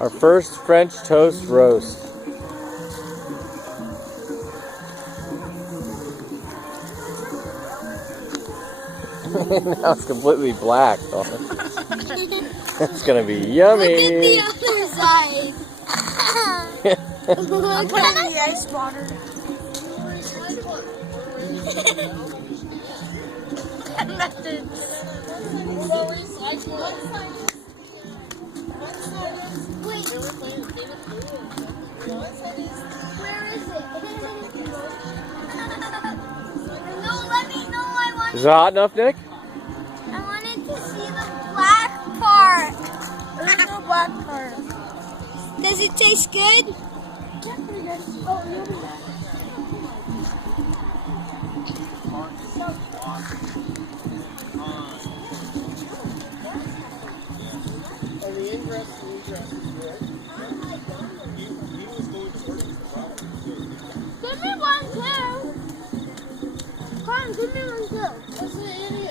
Our first French toast roast. Now it's completely black. Oh. It's gonna be yummy. Look at the other side. I'm putting the ice water. Wait. Where is it? No, let me know. Is it hot enough, Nick? I wanted to see the black part. There's no black part. Does it taste good? Yeah, pretty good. Oh, you'll be back. And the ingress and egress is good. He was going to work. Give me one too. Come on, give me one too. Was it any